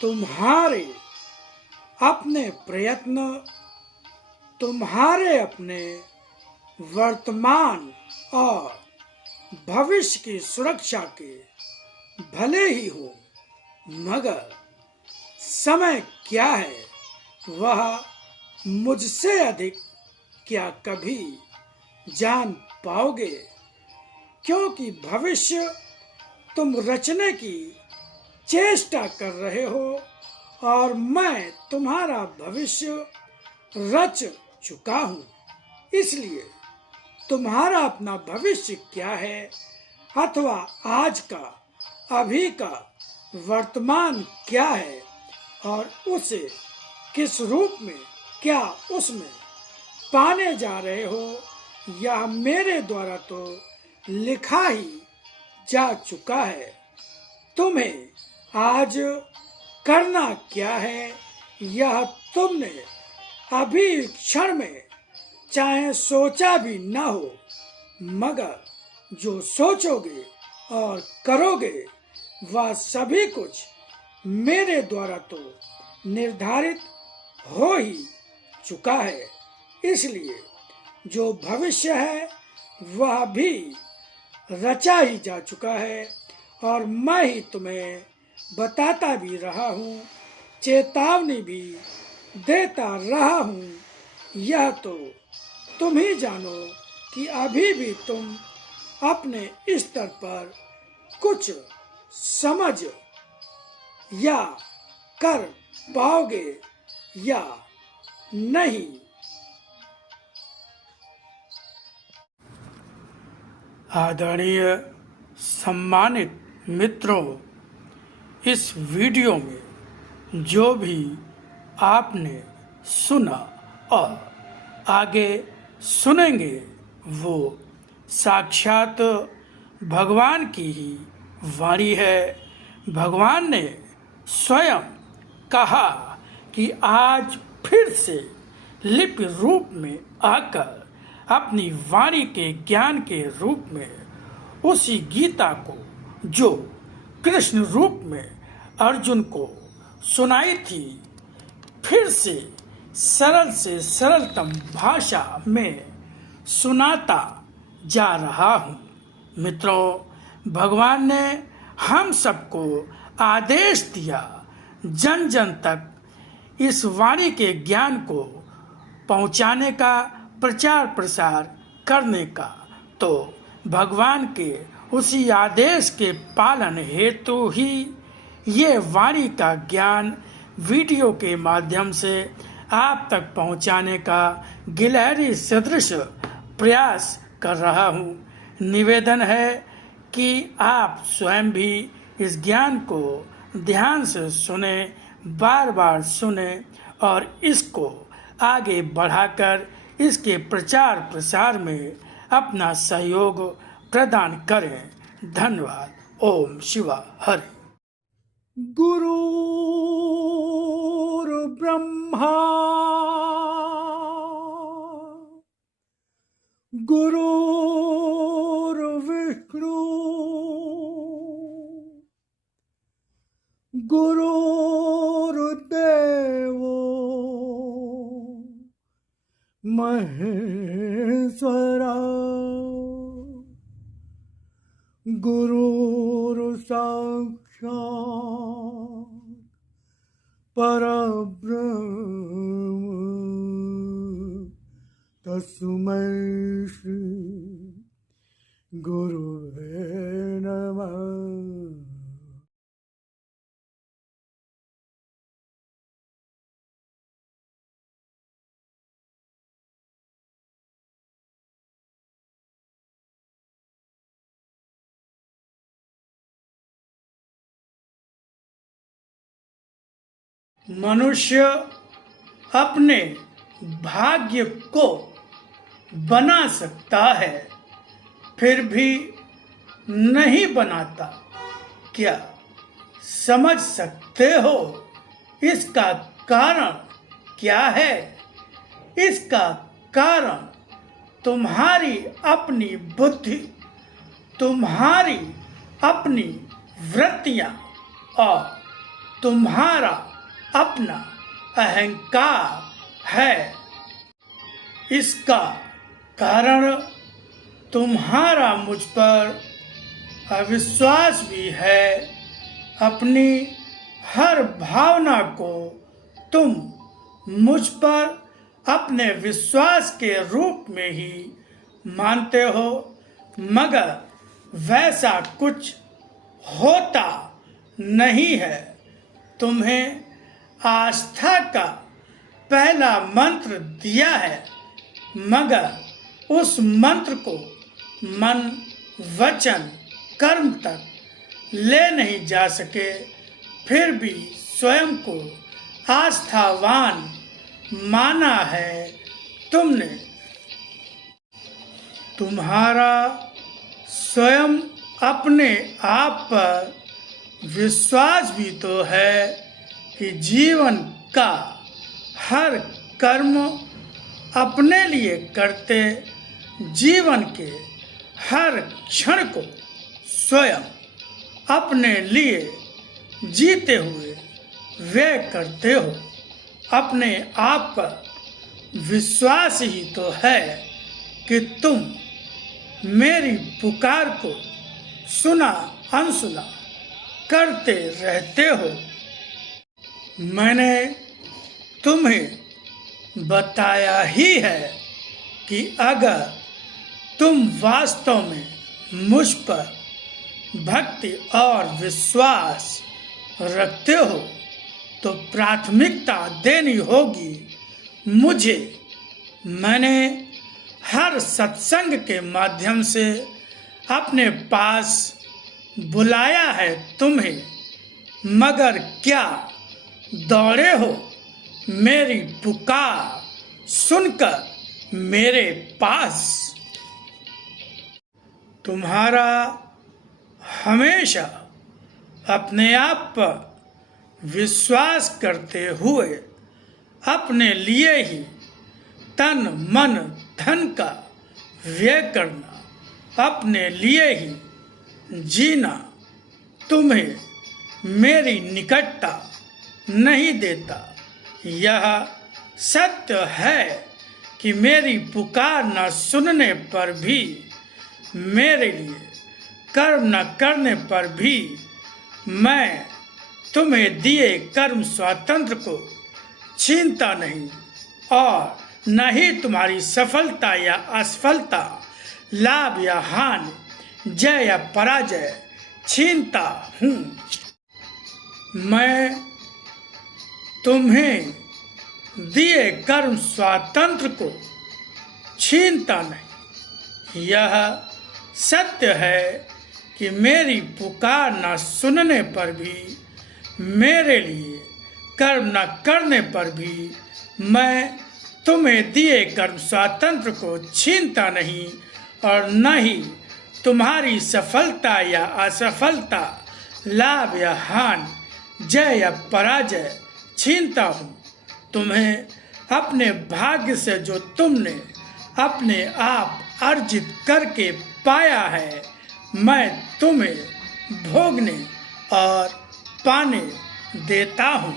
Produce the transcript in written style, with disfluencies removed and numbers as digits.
तुम्हारे अपने प्रयत्न तुम्हारे अपने वर्तमान और भविष्य की सुरक्षा के भले ही हो, मगर समय क्या है वह मुझसे अधिक क्या कभी जान पाओगे, क्योंकि भविष्य तुम रचने की चेष्टा कर रहे हो और मैं तुम्हारा भविष्य रच चुका हूँ। इसलिए तुम्हारा अपना भविष्य क्या है अथवा आज का अभी का वर्तमान क्या है और उसे किस रूप में क्या उसमें पाने जा रहे हो, यह मेरे द्वारा तो लिखा ही जा चुका है। तुम्हें आज करना क्या है यह तुमने अभी क्षण में चाहे सोचा भी न हो, मगर जो सोचोगे और करोगे वह सभी कुछ मेरे द्वारा तो निर्धारित हो ही चुका है। इसलिए जो भविष्य है वह भी रचा ही जा चुका है और मैं ही तुम्हें बताता भी रहा हूँ, चेतावनी भी देता रहा हूँ। यह तो तुम ही जानो कि अभी भी तुम अपने स्तर पर कुछ समझ या कर पाओगे या नहीं। आदरणीय सम्मानित मित्रों, इस वीडियो में जो भी आपने सुना और आगे सुनेंगे वो साक्षात भगवान की ही वाणी है। भगवान ने स्वयं कहा कि आज फिर से लिपि रूप में आकर अपनी वाणी के ज्ञान के रूप में उसी गीता को जो कृष्ण रूप में अर्जुन को सुनाई थी, फिर से सरलतम भाषा में सुनाता जा रहा हूँ। मित्रों, भगवान ने हम सबको आदेश दिया जन जन तक इस वाणी के ज्ञान को पहुँचाने का, प्रचार प्रसार करने का। तो भगवान के उसी आदेश के पालन हेतु ही ये वाणी का ज्ञान वीडियो के माध्यम से आप तक पहुंचाने का गिलहरी सदृश प्रयास कर रहा हूं। निवेदन है कि आप स्वयं भी इस ज्ञान को ध्यान से सुने, बार बार सुने और इसको आगे बढ़ाकर इसके प्रचार प्रसार में अपना सहयोग प्रदान करें। धन्यवाद। ओम शिवा हरि। गुरुर्ब्रह्मा गुरुर्विष्णु गुरुर्देवो महेश्वरा गुरुर्साक्षात् परब्रह्म तस्मै श्री गुरुवे नमः। मनुष्य अपने भाग्य को बना सकता है फिर भी नहीं बनाता। क्या समझ सकते हो इसका कारण क्या है? इसका कारण तुम्हारी अपनी बुद्धि, तुम्हारी अपनी वृत्तियां और तुम्हारा अपना अहंकार है। इसका कारण तुम्हारा मुझ पर अविश्वास भी है। अपनी हर भावना को तुम मुझ पर अपने विश्वास के रूप में ही मानते हो, मगर वैसा कुछ होता नहीं है। तुम्हें आस्था का पहला मंत्र दिया है, मगर उस मंत्र को मन, वचन, कर्म तक ले नहीं जा सके। फिर भी स्वयं को आस्थावान माना है तुमने। तुम्हारा स्वयं अपने आप पर विश्वास भी तो है कि जीवन का हर कर्म अपने लिए करते, जीवन के हर क्षण को स्वयं अपने लिए जीते हुए वे करते हो। अपने आप पर विश्वास ही तो है कि तुम मेरी पुकार को सुना अनसुना करते रहते हो। मैंने तुम्हें बताया ही है कि अगर तुम वास्तव में मुझ पर भक्ति और विश्वास रखते हो तो प्राथमिकता देनी होगी मुझे। मैंने हर सत्संग के माध्यम से अपने पास बुलाया है तुम्हें, मगर क्या दौड़े हो मेरी पुकार सुनकर मेरे पास? तुम्हारा हमेशा अपने आप पर विश्वास करते हुए अपने लिए ही तन मन धन का व्यय करना, अपने लिए ही जीना तुम्हें मेरी निकटता नहीं देता। यह सत्य है कि मेरी पुकार न सुनने पर भी, मेरे लिए कर्म न करने पर भी मैं तुम्हें दिए कर्म स्वातंत्र को छीनता नहीं, और न ही तुम्हारी सफलता या असफलता, लाभ या हानि, जय या पराजय छीनता हूँ। मैं तुम्हें दिए कर्म स्वातंत्र को छीनता नहीं। यह सत्य है कि मेरी पुकार न सुनने पर भी, मेरे लिए कर्म न करने पर भी मैं तुम्हें दिए कर्म स्वातंत्र को छीनता नहीं, और न ही तुम्हारी सफलता या असफलता, लाभ या हानि, जय या पराजय छीनता हूँ। तुम्हें अपने भाग्य से जो तुमने अपने आप अर्जित करके पाया है, मैं तुम्हें भोगने और पाने देता हूँ।